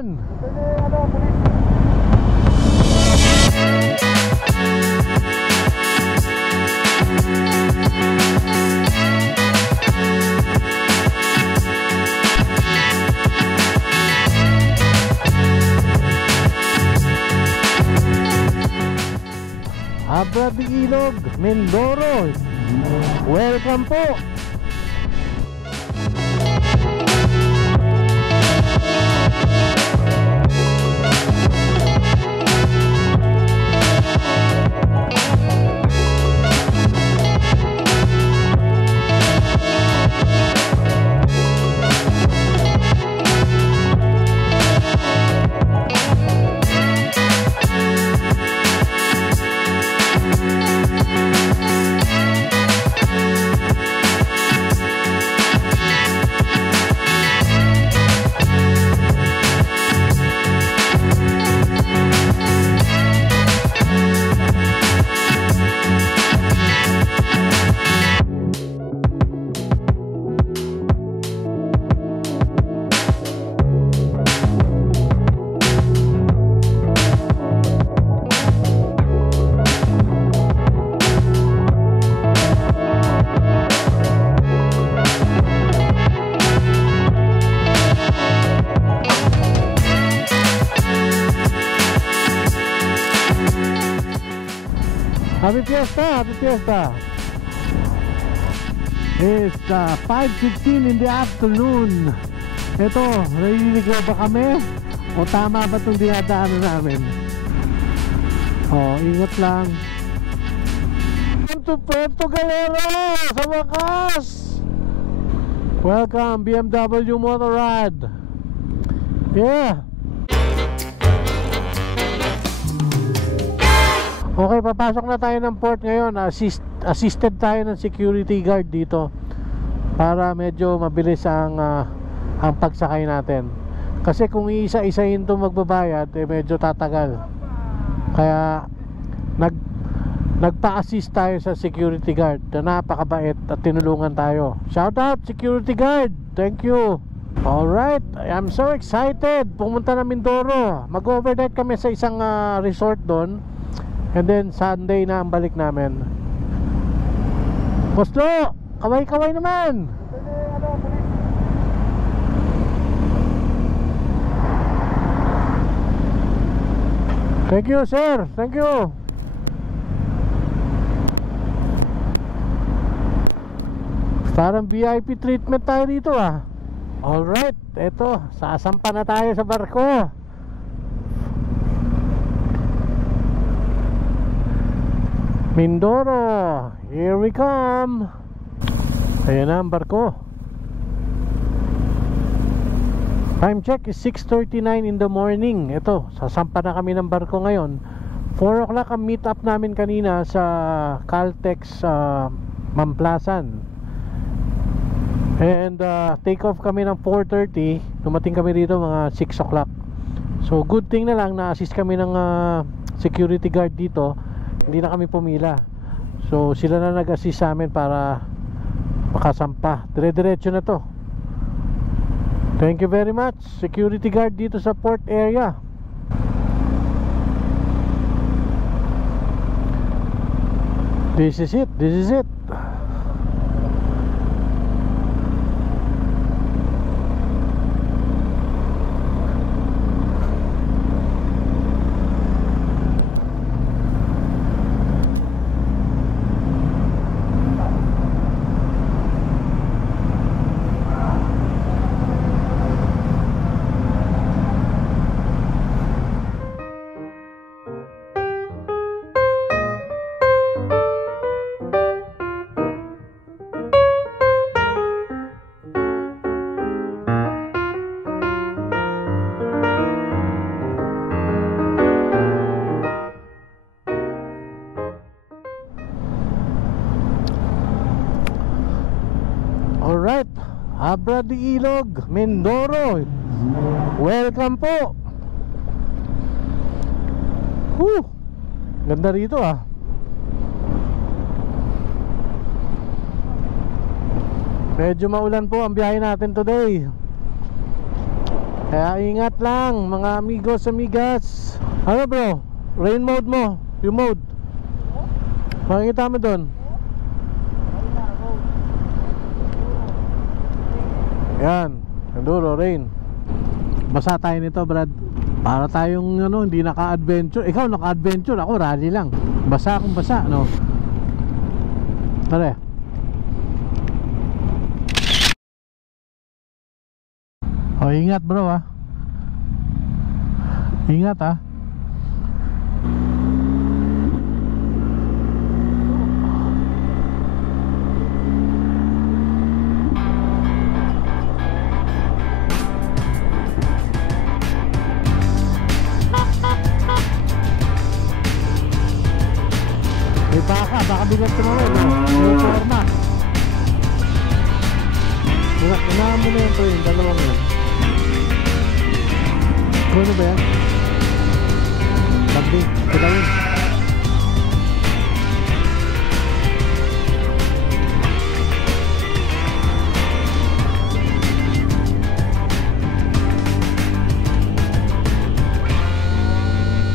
Abra de Ilog, Mindoro. Welcome po. Happy Fiesta! Happy Fiesta! It's 5:15 in the afternoon. Ito, narinig ba kami? O tama ba itong dinadaanan namin? Ingat lang. Welcome to Puerto Galera! Sa wakas! Welcome BMW Motorrad! Yeah! Okay, papasok na tayo ng port ngayon. Assisted tayo ng security guard dito para medyo mabilis ang pagsakay natin. Kasi kung iisa-isahin to magbabayad, medyo tatagal. Kaya nagpa-assist tayo sa security guard na napakabait at tinulungan tayo. Shout out security guard! Thank you! Alright, I'm so excited. Pumunta na Mindoro. Mag-overnight kami sa isang resort doon. And then Sunday na ang balik namin. Oslo, kaway-kaway naman. Thank you sir, thank you. Parang VIP treatment tayo dito ah. Alright, eto, sasampa na tayo sa barko. Mindoro, here we come. Ayan na ang barko. Time check is 6:39 in the morning. Ito, sasampa na kami ng barko ngayon. 4 o'clock ang meet up namin kanina sa Caltex Mamplasan. And take off kami ng 4:30. Dumating kami dito mga 6 o'clock. So good thing na lang na assist kami ng security guard dito. Hindi na kami pumila. So sila na nag-assist sa amin para makasampa. Dire-diretso na to. Thank you very much security guard dito sa port area. This is it. This is it. Alright, Abra de Ilog, Mindoro. Welcome po. Ganda rito ah. Medyo maulan po ang biyahe natin today. Kaya ingat lang mga amigos, amigas. Ano bro? Rain mode mo? Yung mode? Makikita mo doon? Yan, enduro, rain. Basa tayo nito, Brad. Para tayong ano, hindi naka-adventure. Ikaw naka-adventure, ako rally lang. Basa akong basa, no? Tara. Oh, ingat bro ha. Ingat ha. May baka bigat tumawin. May forma. Unahan mo na yan to yung dalawang yan. Ano ba yan? Lambing, kailangan.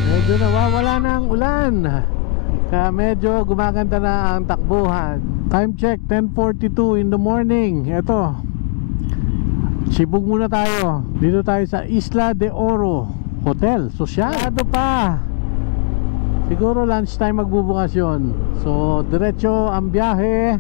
Medyo nawawala na ang ulan. Kaya medyo gumaganda na ang takbuhan. Time check, 10:42 in the morning. Ito, Sibug muna tayo. Dito tayo sa Isla de Oro Hotel, Social. Ano pa? Siguro lunchtime magbubukas yun. So diretso ang biyahe,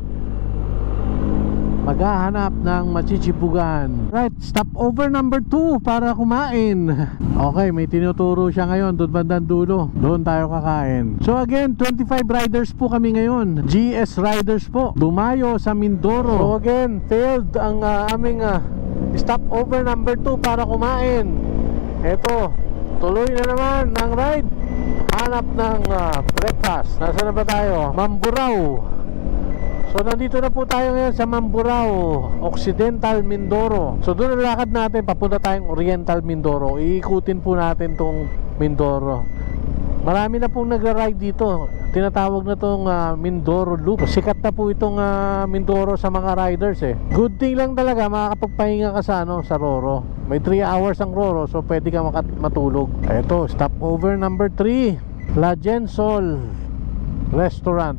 maghahanap ng machichibugan. Right, stopover number 2 para kumain. Okay, may tinuturo siya ngayon doon bandang dulo. Doon tayo kakain. So again, 25 riders po kami ngayon. GS riders po. Dumayo sa Mindoro. So again, failed ang aming stopover number 2 para kumain. Eto, tuloy na naman ng ride. Hanap ng breakfast. Nasaan na ba tayo? Mamburao. So nandito na po tayo ngayon sa Mamburao, Occidental Mindoro. So doon ang lakad natin, papunta tayong Oriental Mindoro. Iikutin po natin tong Mindoro. Marami na pong nagra-ride dito. Tinatawag na tong Mindoro Loop. Sikat na po itong Mindoro sa mga riders eh. Good thing lang talaga, makakapagpahinga ka sa, sa Roro. May 3 hours ang Roro, so pwede ka matulog. Eto, stopover number 3, La Gensol Restaurant.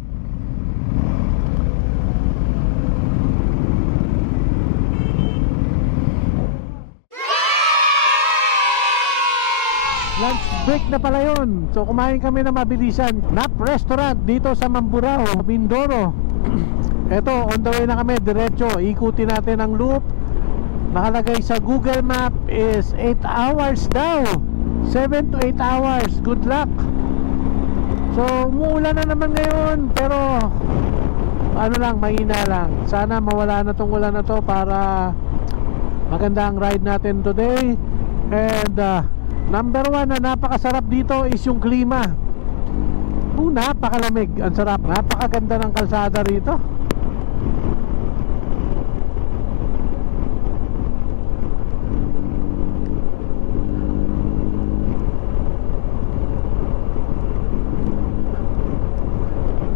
Lunch break na pala yun. So kumain kami na mabilisan. Nap Restaurant dito sa Mamburao, Mindoro. Eto, on the way na kami. Diretso, ikutin natin ang loop. Nakalagay sa Google Map is 8 hours daw. 7 to 8 hours. Good luck. So umuulan na naman ngayon, pero ano lang, mahina lang. Sana mawala na tong ulan na to para maganda ang ride natin today. And number 1 na napakasarap dito is yung klima. Napakalamig. Ang sarap. Napakaganda ng kalsada rito.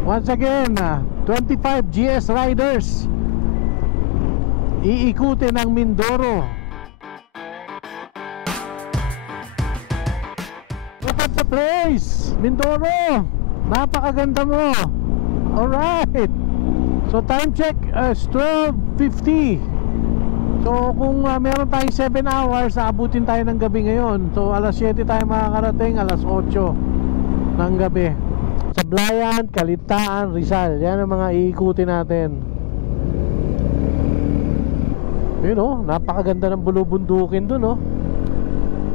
Once again, 25 GS riders iikutin ang Mindoro. Look at the place, Mindoro. Napakaganda mo. Alright. So time check is 12:50. So kung meron tayong 7 hours, aabutin tayo ng gabi ngayon. So alas 7 tayo makakarating, alas 8 ng gabi. Sablayan, Kalintaan, Rizal. Yan ang mga iikutin natin. Yun napakaganda ng bulubundukin dun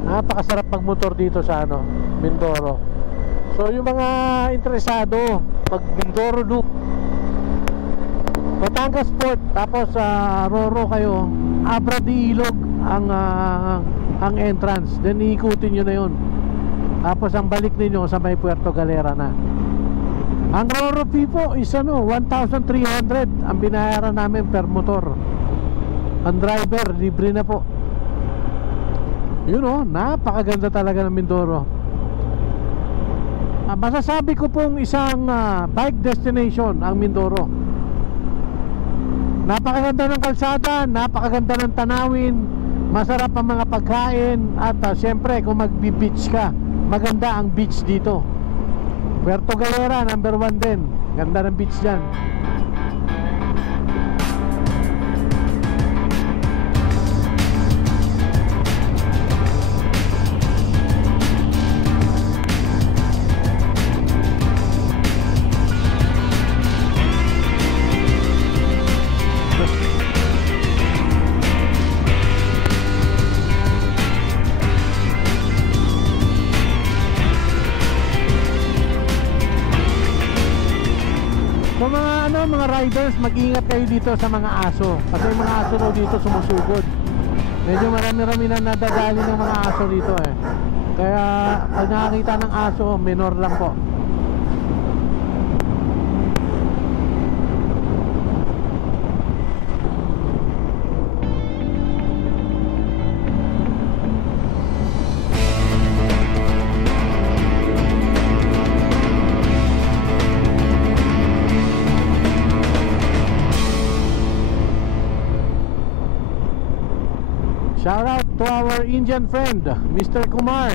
Napakasarap magmotor dito sa Mindoro. So yung mga interesado, pag Mindoro Loop, Batangas Port, tapos Roro kayo, Abra de Ilog ang entrance. Then iikutin nyo na yun. Tapos ang balik ninyo sa may Puerto Galera na. Ang Roro fee po is 1,300 ang binayaran namin per motor. Ang driver libre na po. Yun napakaganda talaga ng Mindoro. Masasabi ko pong isang bike destination ang Mindoro. Napakaganda ng kalsada, napakaganda ng tanawin, masarap ang mga pagkain. At syempre kung magbi-beach ka, maganda ang beach dito. Puerto Galera, number 1 din. Ganda ng beach dyan. So mga riders, mag-ingat kayo dito sa mga aso. Kasi yung mga aso daw dito sumusugod. Medyo marami-rami na nadadali ng mga aso dito eh. Kaya pag nakakita ng aso, minor lang po. Shout out to our Indian friend, Mr. Kumar.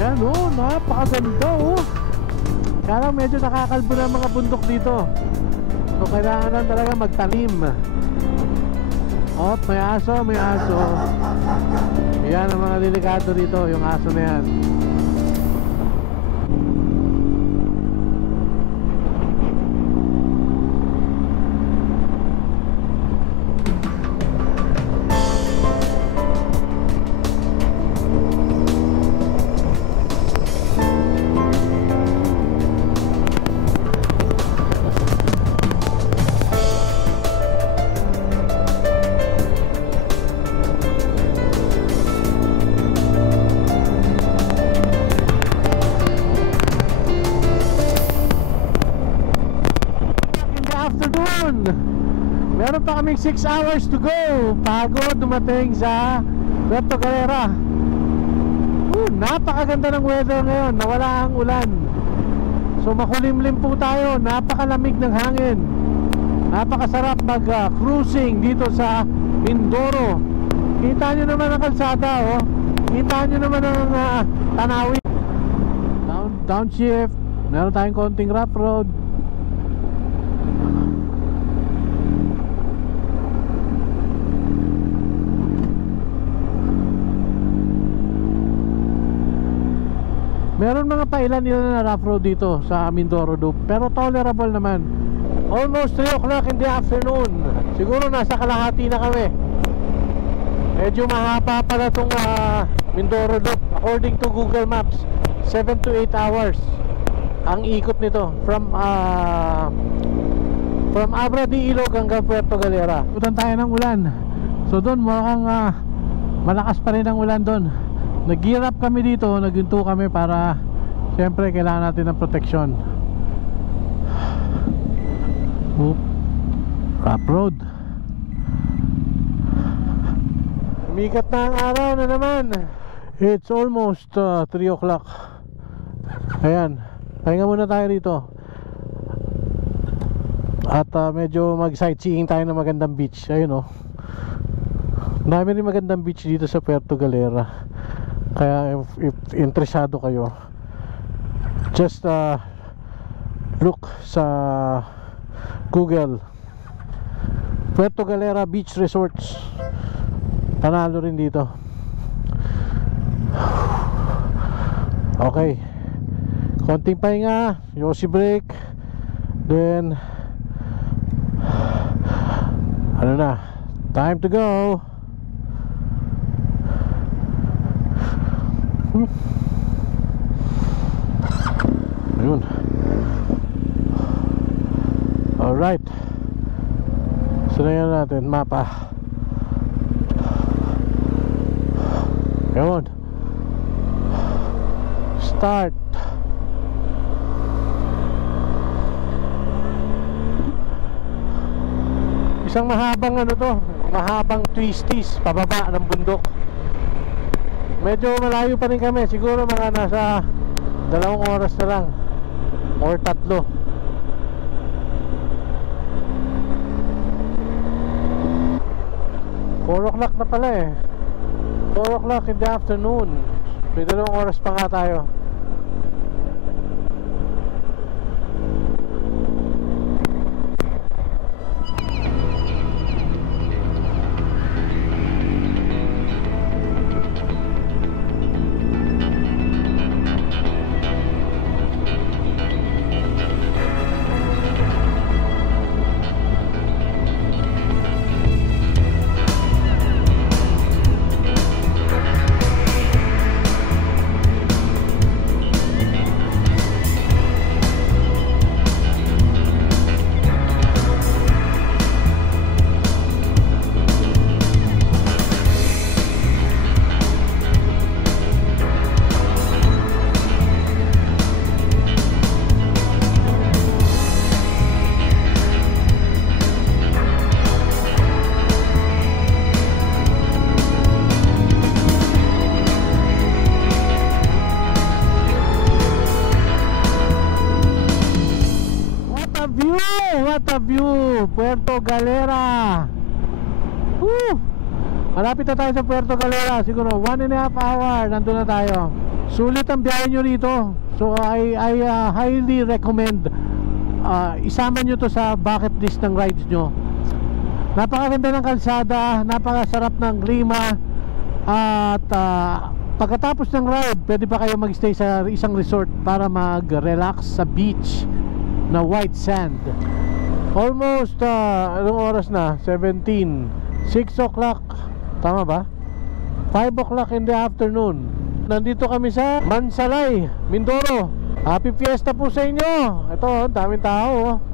Yan oh, napakaganda oh. Kaya medyo nakakalbo na mga bundok dito. So kailangan talaga magtalim. Oh, may aso, may aso. Yan ang mga delikado dito, yung aso na yan. Meron pa kaming 6 hours to go bago dumating sa Puerto Galera. Napakaganda ng weather ngayon, nawala ang ulan. So makulimlim po tayo, napakalamig ng hangin. Napakasarap mag cruising dito sa Mindoro. Kita nyo naman ang kalsada oh. Kita nyo naman ang tanawin. Downshift. Meron tayong konting rough road. Meron mga pailan-ilan na rough road dito sa Mindoro Loop, pero tolerable naman. Almost 3 o'clock in the afternoon. Siguro nasa kalahati na kami. Medyo mahaba pala itong Mindoro Loop. According to Google Maps, 7 to 8 hours ang ikot nito from Abra de Ilog hanggang Puerto Galera. Putan tayo ng ulan. So doon mukhang malakas pa rin ang ulan doon. Nag-gear up kami dito, naghinto kami para siyempre kailangan natin ng protection. Rough road. Umikat na ang araw na naman. It's almost 3 o'clock. Ayan, pahinga muna tayo dito. At medyo mag-sightseeing tayo ng magandang beach. Ayun oh. Dami rin magandang beach dito sa Puerto Galera. Kaya if interesado kayo, just look sa Google Puerto Galera Beach Resorts. Panalo rin dito. Okay, konting pahinga, yosi break. Then ano na, time to go. Ayun. Alright, sunayan natin mapa. Ayun. Start. Isang mahabang ano to, mahabang twisties pababa ng bundok. medyo malayo pa rin kami. Siguro mga nasa 2 oras na lang or 3. 4 o'clock na pala eh. 4 o'clock in the afternoon. May 2 oras pa nga tayo. What a view! Puerto Galera. Woo! Malapit na tayo sa Puerto Galera. Siguro 1.5 hour nandun na tayo. Sulit ang biyahe nyo rito. So I highly recommend isama nyo to sa bucket list ng rides nyo. Napakaganda ng kalsada, napakasarap ng klima. At pagkatapos ng ride, pwede pa kayo mag-stay sa isang resort para mag-relax sa beach na white sand. Almost anong oras na? 17. 6 o'clock. Tama ba? 5 o'clock in the afternoon. Nandito kami sa Mansalay, Mindoro. Happy Fiesta po sa inyo. Ito, daming tao.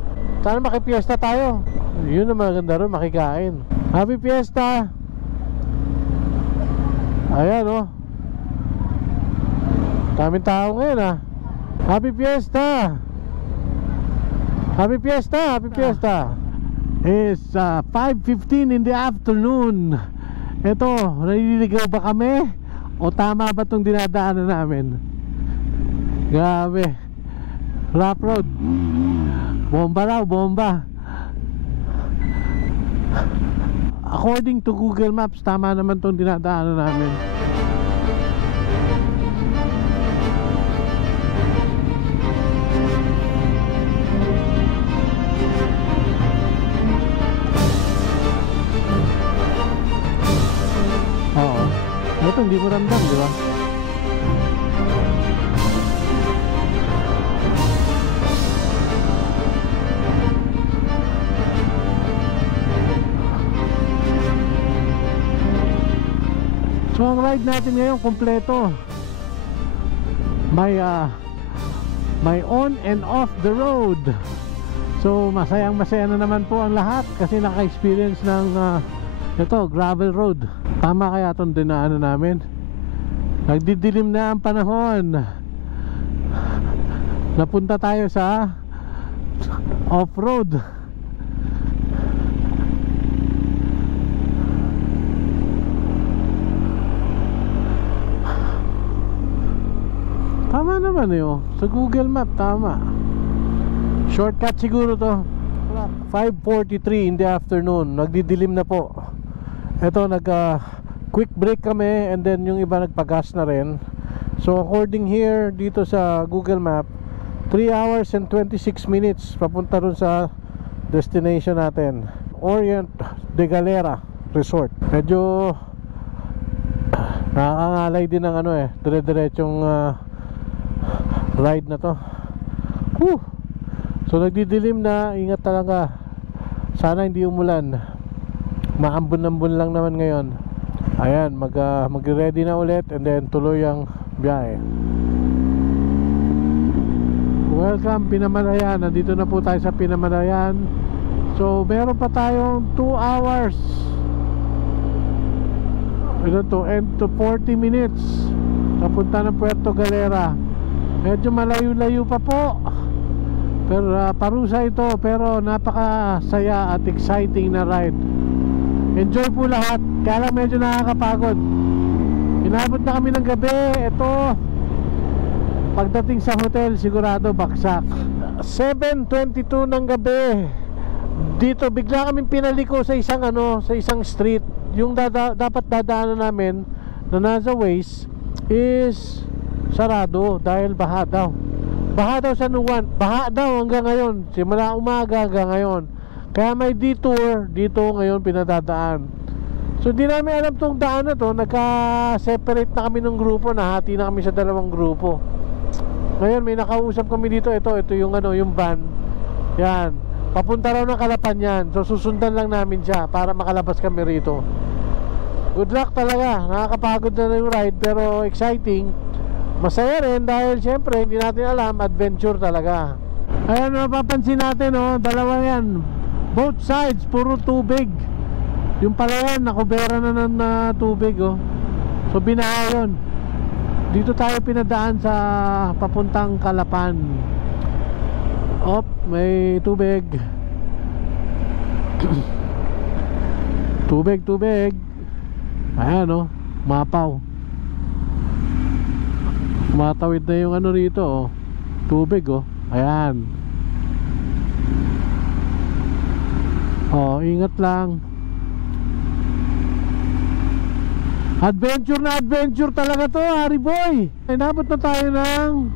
Sana makipiesta tayo. Yun ang maganda ron, makikain. Happy Fiesta. Ayan oh. Daming tao ngayon ah. Happy Fiesta. Happy Fiesta, Happy Fiesta. It's 5:15 in the afternoon. Ito, naliligaw ba kami? O tama ba itong dinadaanan namin? Grabe. Rough road. Bomba raw, bomba. According to Google Maps, tama naman itong dinadaanan namin. Ito hindi mo ramdam, di ba? So ang ride natin ngayon kompleto. May on and off the road. So masayang masaya na naman po ang lahat kasi naka-experience ng ito, gravel road. Tama kaya itong dinaanan namin. Nagdidilim na ang panahon. Napunta tayo sa off-road. Tama naman yun. Sa Google Map, tama. Shortcut siguro to. 5:43 in the afternoon. Nagdidilim na po. Ito quick break kami and then yung iba nagpagas na rin. So according here dito sa Google Map, 3 hours and 26 minutes papunta rin sa destination natin, Orient de Galera Resort. Medyo nakakangalay din ng dire-diretsong ride na to. So nagdidilim na, ingat talaga. Sana hindi umulan. Maambon-ambon lang naman ngayon. Ayan, mag-ready na ulit and then tuloy ang biyahe. Welcome Pinamalayan. Nandito na po tayo sa Pinamalayan. So meron pa tayong 2 hours. Ito to, and to 40 minutes papunta ng Puerto Galera. Medyo malayo-layo pa po. Pero parusa ito, pero napakasaya at exciting na ride. Enjoy po lahat. Kaya lang medyo nakakapagod Inabot na kami ng gabi. Ito, pagdating sa hotel sigurado baksak. 7:22 ng gabi. Dito bigla kaming pinaliko sa isang sa isang street. Yung dapat dadaanan namin na nasa Waze is sarado dahil baha daw. Baha daw sa Nuwan. Baha daw hanggang ngayon. Simula umaga hanggang ngayon. Kaya may detour dito ngayon pinadadaan. So di namin alam tong daan na to. Nagka-separate na kami ng grupo. Nahati na kami sa dalawang grupo. Ngayon may nakausap kami dito. Ito yung yung van. Yan. Papunta raw ng Calapan yan. So susundan lang namin siya para makalabas kami rito. Good luck talaga. Nakakapagod na yung ride pero exciting. Masaya rin dahil syempre hindi natin alam, adventure talaga. Ayan, mapapansin natin dalawa yan. Both sides puro tubig. Yung pala yan nakubera na ng tubig So binaha yun. Dito tayo pinadaan sa papuntang Calapan. May tubig. Tubig. Ayan mapaw. Matawid na yung rito tubig ayan. Ingat lang. Adventure na adventure talaga to, Harry Boy. Inabot na tayo ng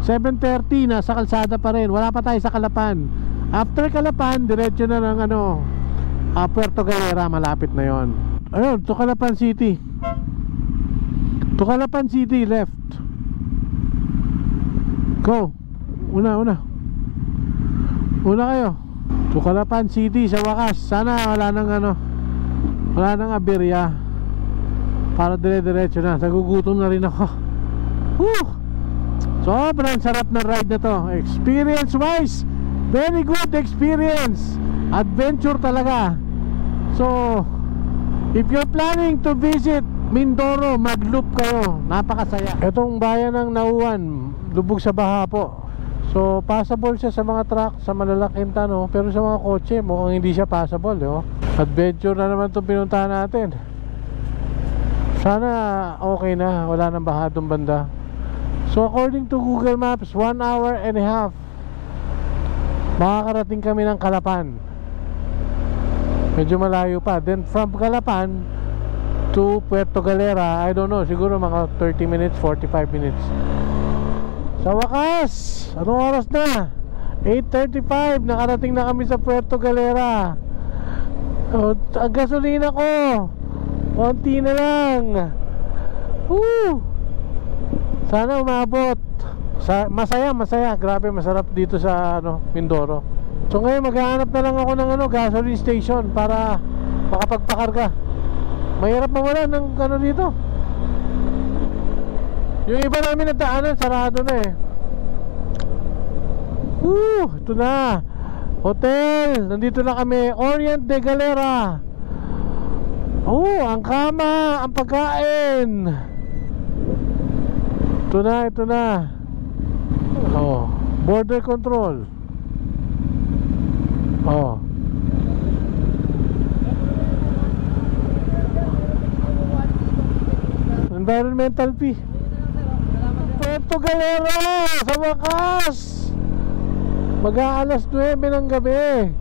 7:30, nasa kalsada pa rin. Wala pa tayo sa Calapan. After Calapan, diretso na ng Puerto Galera, malapit na yon. Ayun, to Calapan City. To Calapan City, left. Go. Una kayo. To Calapan City sa wakas. Sana wala nang aberya. Para dire-diretso na. Nagugutom na rin ako. Woo! Sobrang sarap na ride na to. Experience wise, very good experience. Adventure talaga. So if you're planning to visit Mindoro, mag-loop kayo. Napakasaya. Itong bayan ng Nauan, lubog sa baha po. So passable siya sa mga truck, sa malalaking pero sa mga kotse mukhang hindi siya passable. Adventure na naman itong pinuntahan natin. Sana okay na, wala nang baha itong banda. So according to Google Maps, 1 hour and a half makakarating kami ng Calapan. Medyo malayo pa. Then from Calapan to Puerto Galera, I don't know, siguro mga 30 minutes, 45 minutes. Sa wakas, anong oras na? 8:35, nakarating na kami sa Puerto Galera. Ang gasolina ko konti na lang. Woo! Sana umabot. Masaya. Grabe, masarap dito sa Mindoro. So ngayon maghahanap na lang ako ng gasoline station para makapagpakarga. Mahirap mawala ng dito. Yung iba namin na daanan sarado na eh. Ito na. Hotel. Nandito na kami. Orient de Galera. Ang kama, ang pagkain. Ito na. Border control. Environmental fee. Puerto Galera, sa wakas. Mag-aalas 9 ng gabi.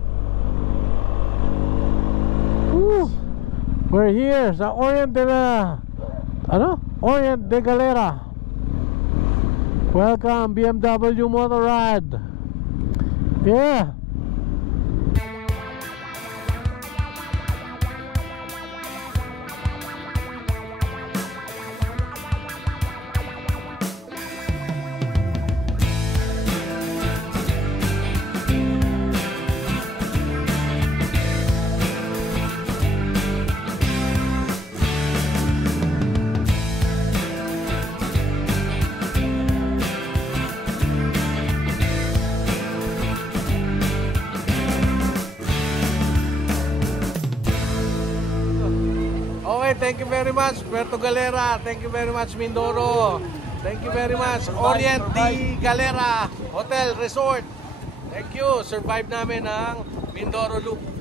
We're here sa Orient de Galera. Welcome BMW Motorrad. Yeah. Thank you very much Puerto Galera. Thank you very much Mindoro. Thank you very much Orient de Galera Hotel Resort. Thank you. Survive namin ang Mindoro Loop.